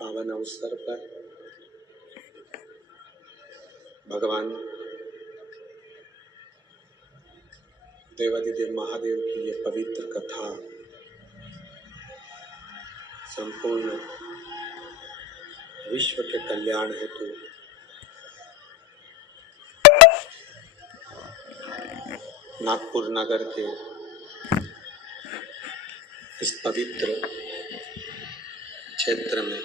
पावन अवसर पर भगवान देवादिदेव महादेव की ये पवित्र कथा संपूर्ण विश्व के कल्याण हेतु नागपुर नगर के इस पवित्र क्षेत्र में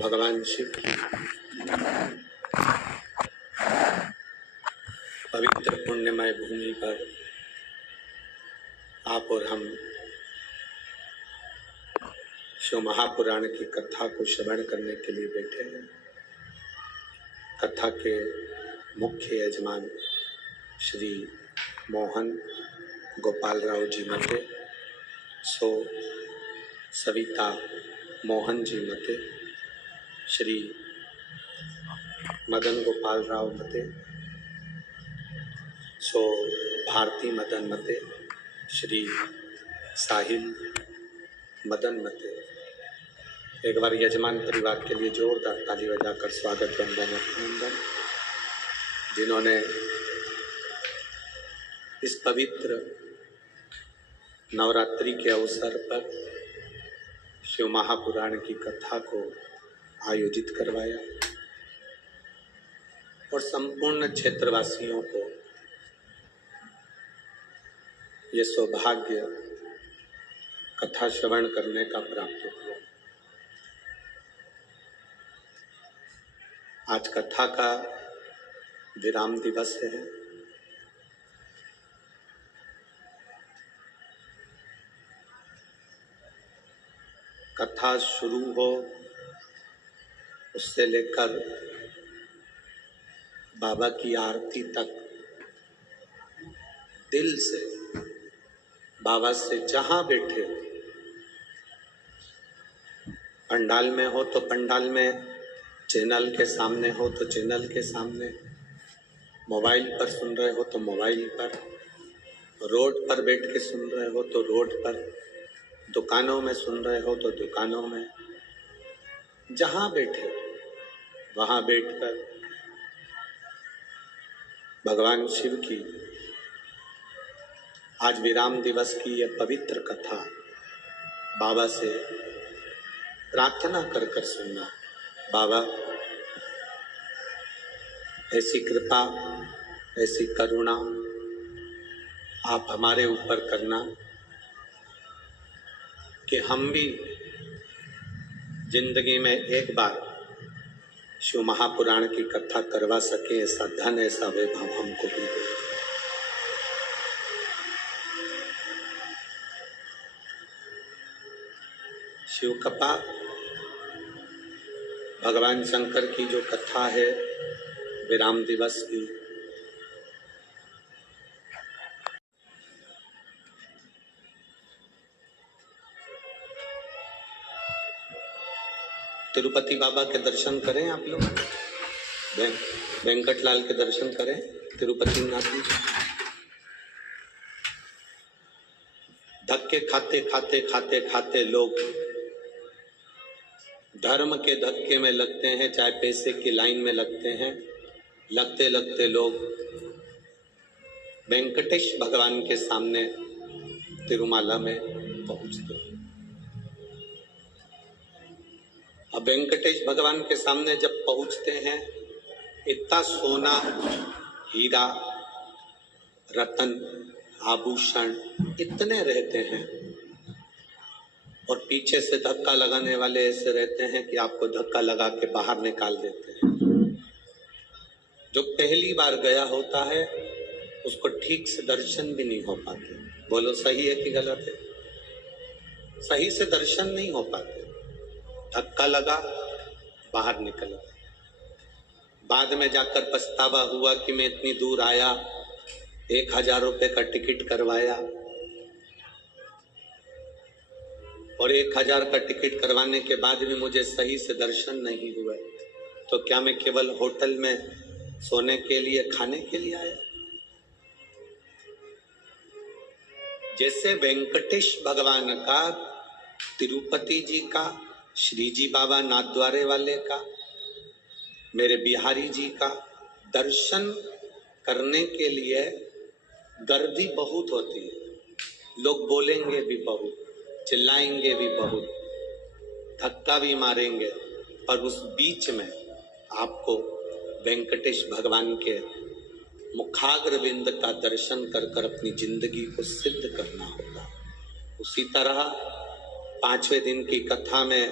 भगवान शिव की पवित्र पुण्यमय भूमि पर आप और हम शिव महापुराण की कथा को श्रवण करने के लिए बैठे हैं। कथा के मुख्य यजमान श्री मोहन गोपाल राव जी मते, सो सविता मोहन जी मते, श्री मदन गोपाल राव मते, सो भारती मदन मते, श्री साहिल मदन मते। एक बार यजमान परिवार के लिए जोरदार ताली बजाकर स्वागत वंदन अभिनंदन, जिन्होंने इस पवित्र नवरात्रि के अवसर पर शिव महापुराण की कथा को आयोजित करवाया और संपूर्ण क्षेत्रवासियों को ये सौभाग्य कथा श्रवण करने का प्राप्त हुआ। आज कथा का विराम दिवस है। कथा शुरू हो उससे लेकर बाबा की आरती तक दिल से बाबा से जहां बैठे, पंडाल में हो तो पंडाल में, चैनल के सामने हो तो चैनल के सामने, मोबाइल पर सुन रहे हो तो मोबाइल पर, रोड पर बैठ के सुन रहे हो तो रोड पर, दुकानों में सुन रहे हो तो दुकानों में, जहां बैठे वहां बैठकर भगवान शिव की आज विराम दिवस की यह पवित्र कथा बाबा से प्रार्थना कर कर सुनना। बाबा ऐसी कृपा, ऐसी करुणा आप हमारे ऊपर करना कि हम भी जिंदगी में एक बार शिव महापुराण की कथा करवा सके। ऐसा धन, ऐसा वैभव हमको भी दे। शिव कथा भगवान शंकर की जो कथा है विराम दिवस की, तिरुपति बाबा के दर्शन करें आप लोग, वेंकटलाल के दर्शन करें, तिरुपति नाथ जी। धक्के खाते खाते खाते खाते लोग धर्म के धक्के में लगते हैं, चाहे पैसे की लाइन में लगते हैं, लगते लगते लोग वेंकटेश भगवान के सामने तिरुमाला में पहुंचते हैं। अब वेंकटेश भगवान के सामने जब पहुंचते हैं, इतना सोना, हीरा, रतन, आभूषण इतने रहते हैं और पीछे से धक्का लगाने वाले ऐसे रहते हैं कि आपको धक्का लगा के बाहर निकाल देते हैं। जो पहली बार गया होता है उसको ठीक से दर्शन भी नहीं हो पाते। बोलो सही है कि गलत है? सही से दर्शन नहीं हो पाते। धक्का लगा, बाहर निकला, बाद में जाकर पछतावा हुआ कि मैं इतनी दूर आया, 1000 रुपए का टिकट करवाया और 1000 का टिकट करवाने के बाद भी मुझे सही से दर्शन नहीं हुए, तो क्या मैं केवल होटल में सोने के लिए, खाने के लिए आया? जैसे वेंकटेश भगवान का, तिरुपति जी का श्रीजी बाबा नाथद्वारे वाले का, मेरे बिहारी जी का दर्शन करने के लिए गर्दी बहुत होती है, लोग बोलेंगे भी बहुत, चिल्लाएंगे भी बहुत, धक्का भी मारेंगे, पर उस बीच में आपको वेंकटेश भगवान के मुखाग्रविंद का दर्शन कर कर अपनी जिंदगी को सिद्ध करना होगा। उसी तरह 5वें दिन की कथा में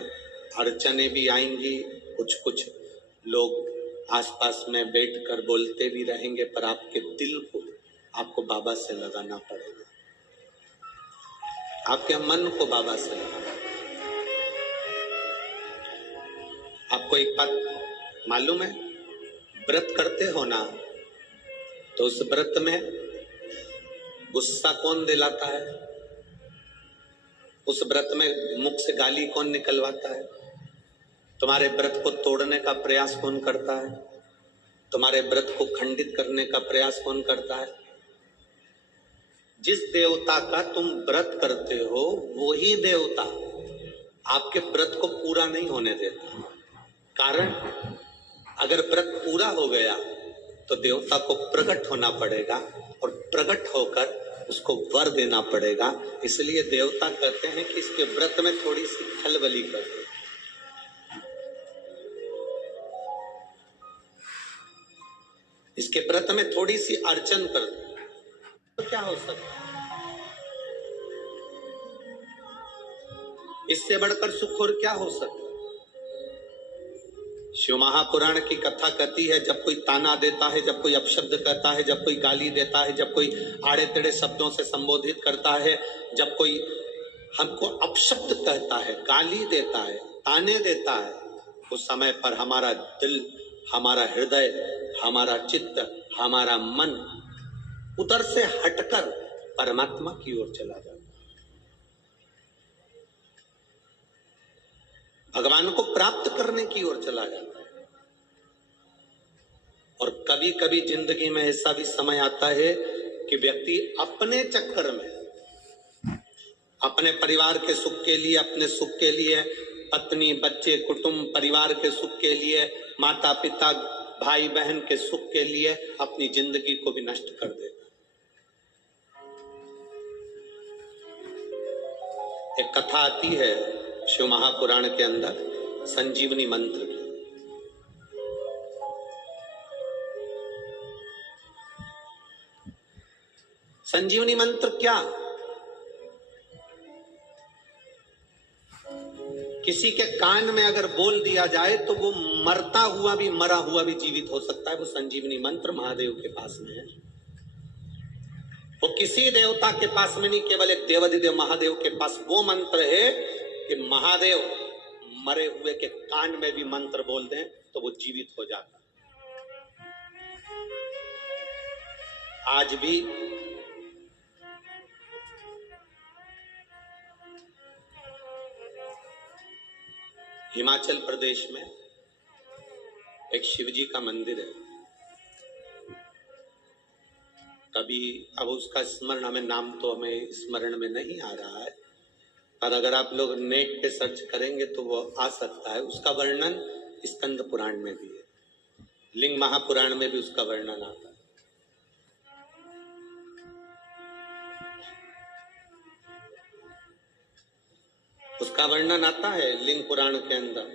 अड़चने भी आएंगी, कुछ कुछ लोग आसपास में बैठकर बोलते भी रहेंगे, पर आपके दिल को आपको बाबा से लगाना पड़ेगा, आपके मन को बाबा से लगाना पड़ेगा। आपको एक बात मालूम है, व्रत करते हो ना, तो उस व्रत में गुस्सा कौन दिलाता है? उस व्रत में मुख से गाली कौन निकलवाता है? तुम्हारे व्रत को तोड़ने का प्रयास कौन करता है? तुम्हारे व्रत को खंडित करने का प्रयास कौन करता है? जिस देवता का तुम व्रत करते हो, वही देवता आपके व्रत को पूरा नहीं होने देता। कारण अगर व्रत पूरा हो गया तो देवता को प्रकट होना पड़ेगा, और प्रकट होकर उसको वर देना पड़ेगा। इसलिए देवता कहते हैं कि इसके व्रत में थोड़ी सी खलबली कर दो, इसके व्रत में थोड़ी सी अर्चन कर दो, तो क्या हो सकता है? इससे बढ़कर सुख और क्या हो सकता है? शिव महापुराण की कथा कहती है, जब कोई ताना देता है, जब कोई अपशब्द कहता है, जब कोई गाली देता है, जब कोई आड़े टेढ़े शब्दों से संबोधित करता है, जब कोई हमको अपशब्द कहता है, गाली देता है, ताने देता है, उस समय पर हमारा दिल, हमारा हृदय, हमारा चित्त, हमारा मन उधर से हटकर परमात्मा की ओर चला जाता है, भगवान को प्राप्त करने की ओर चला जाता है। और कभी कभी जिंदगी में ऐसा भी समय आता है कि व्यक्ति अपने चक्कर में, अपने परिवार के सुख के लिए, अपने सुख के लिए, पत्नी, बच्चे, कुटुंब, परिवार के सुख के लिए, माता पिता, भाई बहन के सुख के लिए अपनी जिंदगी को भी नष्ट कर देगा। एक कथा आती है शिव महापुराण के अंदर, संजीवनी मंत्र की। संजीवनी मंत्र क्या? किसी के कान में अगर बोल दिया जाए तो वो मरता हुआ भी, मरा हुआ भी जीवित हो सकता है। वो संजीवनी मंत्र महादेव के पास में है। वो किसी देवता के पास में नहीं, केवल एक देवाधिदेव महादेव के पास वो मंत्र है कि महादेव मरे हुए के कान में भी मंत्र बोल दें तो वो जीवित हो जाता। आज भी हिमाचल प्रदेश में एक शिवजी का मंदिर है। कभी अब उसका स्मरण, हमें नाम तो हमें स्मरण में नहीं आ रहा है, पर अगर आप लोग नेट पे सर्च करेंगे तो वो आ सकता है। उसका वर्णन स्कंद पुराण में भी है, लिंग महापुराण में भी उसका वर्णन आता है। उसका वर्णन आता है लिंग पुराण के अंदर,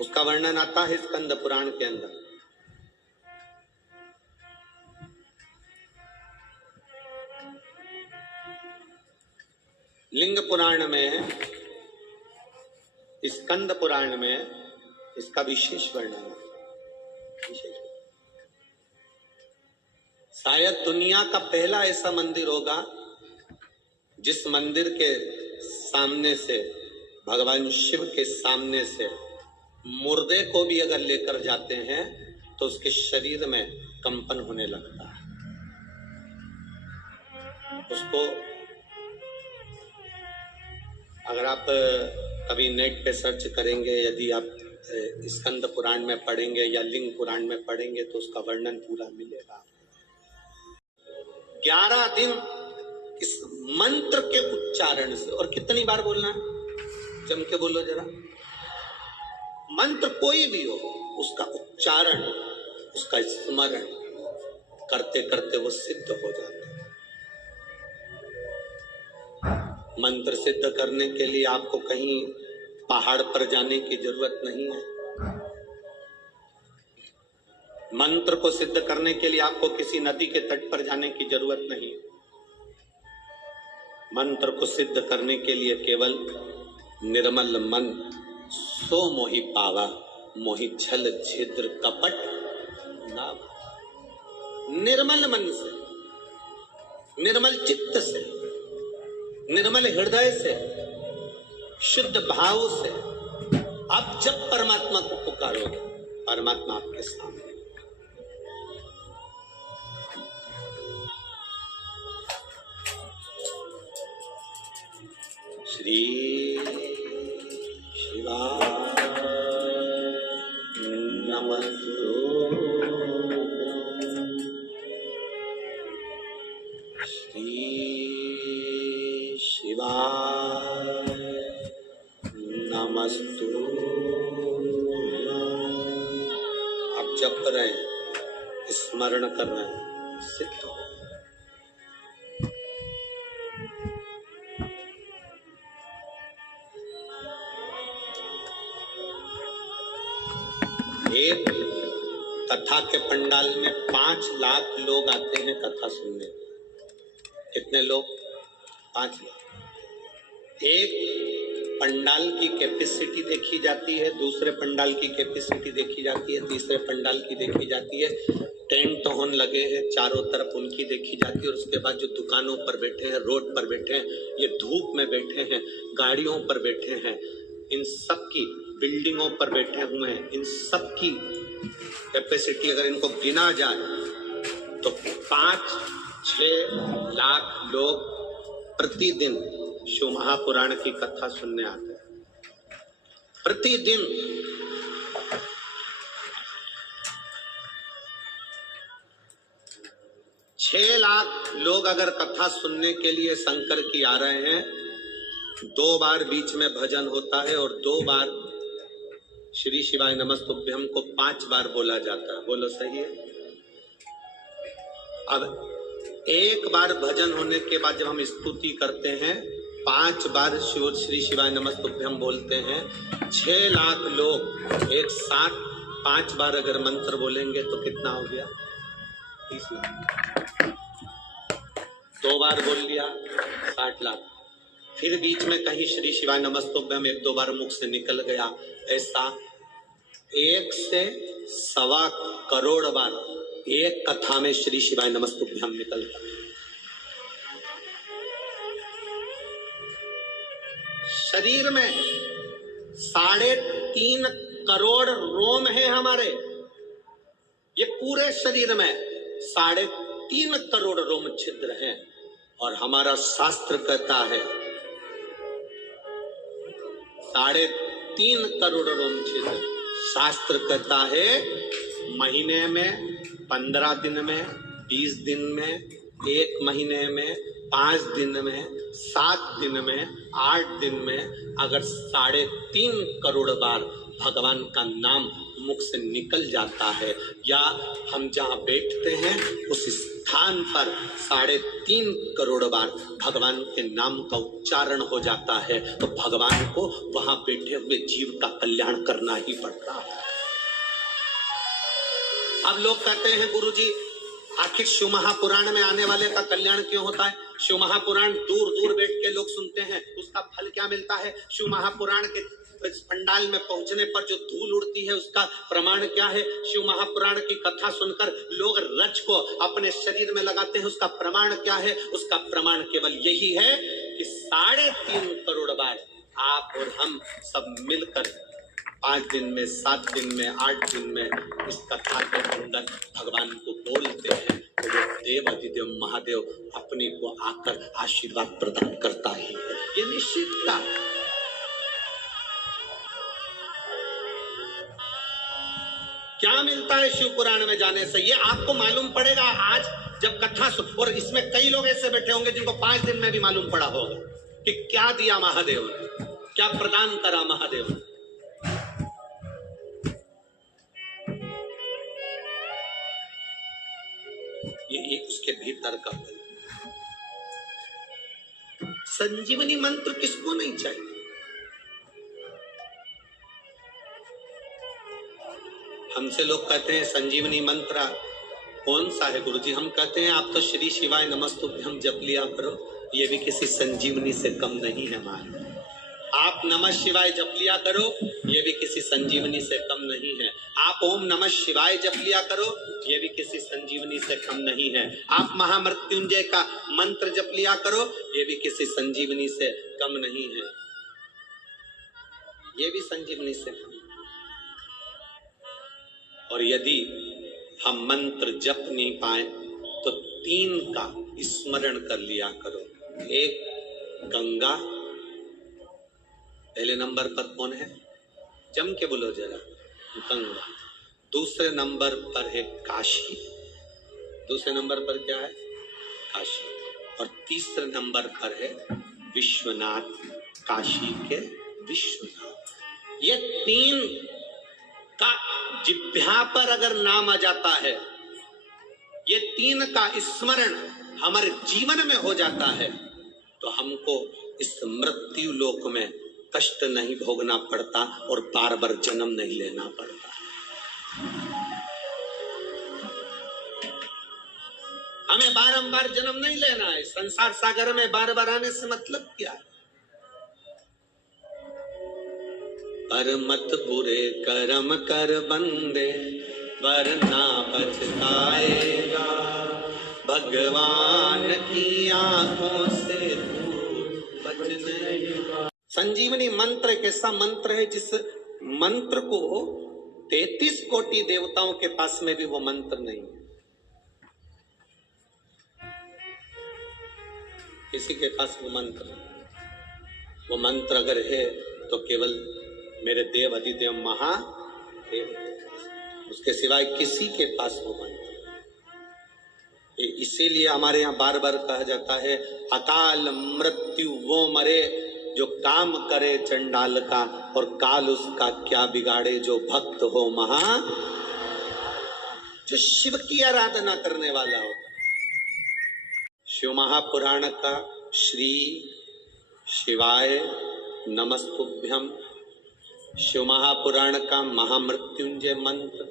उसका वर्णन आता है स्कंद पुराण के अंदर। लिंग पुराण में, स्कंद पुराण में इसका विशेष वर्णन है। शायद दुनिया का पहला ऐसा मंदिर होगा जिस मंदिर के सामने से, भगवान शिव के सामने से मुर्दे को भी अगर लेकर जाते हैं तो उसके शरीर में कंपन होने लगता है। उसको अगर आप कभी नेट पे सर्च करेंगे, यदि आप स्कंद पुराण में पढ़ेंगे या लिंग पुराण में पढ़ेंगे तो उसका वर्णन पूरा मिलेगा। 11 दिन इस मंत्र के उच्चारण से। और कितनी बार बोलना है, जम के बोलो जरा। मंत्र कोई भी हो, उसका उच्चारण, उसका स्मरण करते करते वो सिद्ध हो जाता है। मंत्र सिद्ध करने के लिए आपको कहीं पहाड़ पर जाने की जरूरत नहीं है। मंत्र को सिद्ध करने के लिए आपको किसी नदी के तट पर जाने की जरूरत नहीं। मंत्र को सिद्ध करने के लिए केवल निर्मल मन, सो मोहि पावा, मोहि छल छिद्र कपट ना। निर्मल मन से, निर्मल चित्त से, निर्मल हृदय से, शुद्ध भाव से आप जब परमात्मा को पुकारोगे, परमात्मा आपके सामने। श्री शिवाय नमस्तुभ्यं, श्री शिवाय नमस्तुभ्यं। आप जप रहे हैं, स्मरण कर रहे हैं, सिद्ध हो। एक कथा के पंडाल में 5 लाख लोग आते हैं कथा सुनने। कितने लोग? 5 लाख। एक पंडाल की कैपेसिटी देखी जाती है, दूसरे पंडाल की कैपेसिटी देखी जाती है, तीसरे पंडाल की देखी जाती है, टेंट होन लगे हैं चारों तरफ, उनकी देखी जाती है। और उसके बाद जो दुकानों पर बैठे हैं, रोड पर बैठे हैं, ये धूप में बैठे हैं, गाड़ियों पर बैठे हैं, इन सब की, बिल्डिंगों पर बैठे हुए हैं, इन सब की कैपेसिटी अगर इनको गिना जाए तो 5-6 लाख लोग प्रतिदिन शिव महापुराण की कथा सुनने आते हैं। प्रतिदिन। छह लाख लोग अगर कथा सुनने के लिए शंकर की आ रहे हैं, 2 बार बीच में भजन होता है और 2 बार श्री शिवाय नमस्तुभ्यम को 5 बार बोला जाता है। बोलो सही है? अब 1 बार भजन होने के बाद जब हम स्तुति करते हैं, 5 बार श्री शिवाय नमस्तुभ्यम बोलते हैं, 6 लाख लोग एक साथ 5 बार अगर मंत्र बोलेंगे तो कितना हो गया? 30 लाख। 2 बार बोल लिया 60 लाख। फिर बीच में कहीं श्री शिवाय नमस्तुभ्यम 1-2 बार मुख से निकल गया। ऐसा 1 से 1.25 करोड़ बार एक कथा में श्री शिवाय नमस्तुभ्यम निकलता है। शरीर में 3.5 करोड़ रोम है हमारे। ये पूरे शरीर में 3.5 करोड़ रोम छिद्र हैं। और हमारा शास्त्र कहता है 3.5 करोड़ रोम छिद्र। शास्त्र कहता है महीने में, 15 दिन में, 20 दिन में, 1 महीने में, 5 दिन में, 7 दिन में, 8 दिन में अगर 3.5 करोड़ बार भगवान का नाम मुख से निकल जाता है, या हम जहाँ बैठते हैं उस स्थान पर 3.5 करोड़ बार भगवान के नाम का उच्चारण हो जाता है, तो भगवान को वहां बैठे हुए जीव का कल्याण करना ही पड़ता है। अब लोग कहते हैं गुरुजी आखिर शिव महापुराण में आने वाले का कल्याण क्यों होता है? शिव महापुराण दूर दूर बैठ के लोग सुनते हैं, उसका फल क्या मिलता है? शिव महापुराण के पंडाल में पहुंचने पर जो धूल उड़ती है उसका प्रमाण क्या है? शिव महापुराण की कथा सुनकर लोग रज को अपने शरीर में लगाते हैं, उसका प्रमाण क्या है? उसका प्रमाण केवल यही है कि 3.5 करोड़ बार आप और हम सब मिलकर 5 दिन में, 7 दिन में, 8 दिन में इस कथा के अंदर भगवान को बोलते हैं, तो वो देव अधिदेव महादेव अपने को आकर आशीर्वाद प्रदान करता ही है। ये निश्चितता। क्या मिलता है शिव पुराण में जाने से? ये आपको मालूम पड़ेगा। आज जब कथा और इसमें कई लोग ऐसे बैठे होंगे जिनको 5 दिन में भी मालूम पड़ा होगा कि क्या दिया महादेव ने, क्या प्रदान करा महादेव ने। ये उसके भीतर का बल। संजीवनी मंत्र किसको नहीं चाहिए? हमसे लोग कहते हैं संजीवनी मंत्र कौन सा है गुरुजी? हम कहते हैं आप तो श्री शिवाय नमस्तुभ्यं जप लिया करो, ये भी किसी संजीवनी से कम नहीं है महाराज। आप नमः शिवाय जप लिया करो, ये भी किसी संजीवनी से कम नहीं है। आप ओम नमः शिवाय जप लिया करो, ये भी किसी संजीवनी से कम नहीं है। आप महामृत्युंजय का मंत्र जप लिया करो, ये भी किसी संजीवनी से कम नहीं है। ये भी संजीवनी से कम। और यदि हम मंत्र जप नहीं पाए तो 3 का स्मरण कर लिया करो। एक गंगा, पहले नंबर पर कौन है? जम के बोलो जरा, गंगा। दूसरे नंबर पर है काशी। दूसरे नंबर पर क्या है? काशी। और तीसरे नंबर पर है विश्वनाथ, काशी के विश्वनाथ। ये 3 का जिह्वा पर अगर नाम आ जाता है, ये 3 का स्मरण हमारे जीवन में हो जाता है, तो हमको इस मृत्यु लोक में कष्ट नहीं भोगना पड़ता और बार बार जन्म नहीं लेना पड़ता। हमें बारंबार जन्म नहीं लेना है। संसार सागर में बार बार आने से मतलब क्या है? पर मत बुरे कर्म कर बंदे, वरना पछताएगा, भगवान की आंखों से दूर बच नहीं। संजीवनी मंत्र एक ऐसा मंत्र है जिस मंत्र को 33 कोटि देवताओं के पास में भी वो मंत्र नहीं है। किसी के पास वो मंत्र अगर है तो केवल मेरे देव अधिदेव महादेव, उसके सिवाय किसी के पास वो मंत्र। इसीलिए हमारे यहाँ बार बार कहा जाता है अकाल मृत्यु वो मरे जो काम करे चंडाल का, और काल उसका क्या बिगाड़े जो भक्त हो महा। जो शिव की आराधना करने वाला होता। शिव महापुराण का श्री शिवाय नमस्तुभ्यं, शिव महापुराण का महामृत्युंजय मंत्र,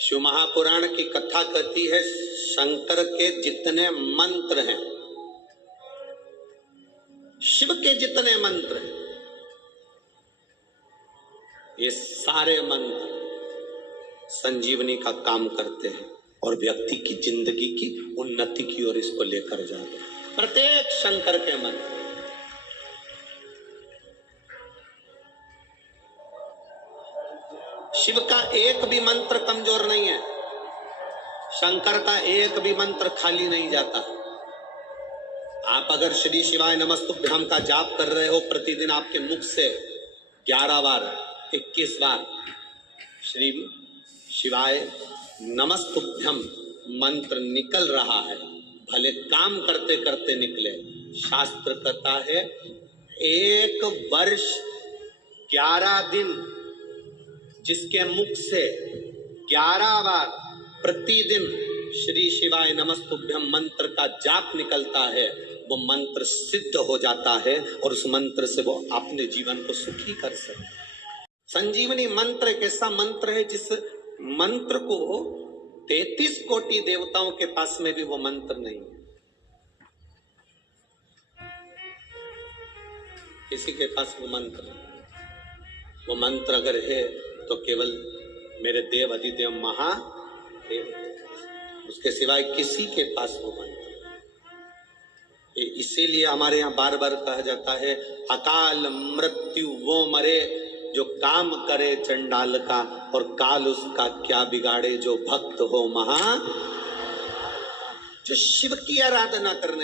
शिव महापुराण की कथा कहती है शंकर के जितने मंत्र हैं, शिव के जितने मंत्र हैं, ये सारे मंत्र संजीवनी का काम करते हैं और व्यक्ति की जिंदगी की उन्नति की ओर इसको लेकर जाते हैं। प्रत्येक शंकर के मंत्र। शिव का एक भी मंत्र कमजोर नहीं है, शंकर का एक भी मंत्र खाली नहीं जाता। आप अगर श्री शिवाय नमस्तुभ्यं का जाप कर रहे हो, प्रतिदिन आपके मुख से 11 बार 21 बार श्री शिवाय नमस्तुभ्यं मंत्र निकल रहा है, भले काम करते करते निकले। शास्त्र कहता है 1 वर्ष 11 दिन जिसके मुख से 11 बार प्रतिदिन श्री शिवाय नमस्तुभ्यं मंत्र का जाप निकलता है, वो मंत्र सिद्ध हो जाता है और उस मंत्र से वो अपने जीवन को सुखी कर सकता है। संजीवनी मंत्र एक ऐसा मंत्र है जिस मंत्र को 33 कोटि देवताओं के पास में भी वो मंत्र नहीं है। किसी के पास वो मंत्र अगर है तो केवल मेरे देव अधिदेव महादेव, उसके सिवाय किसी के पास वो मंत्र। इसीलिए हमारे यहाँ बार बार कहा जाता है अकाल मृत्यु वो मरे जो काम करे चंडाल का, और काल उसका क्या बिगाड़े जो भक्त हो महा। जो शिव की आराधना करने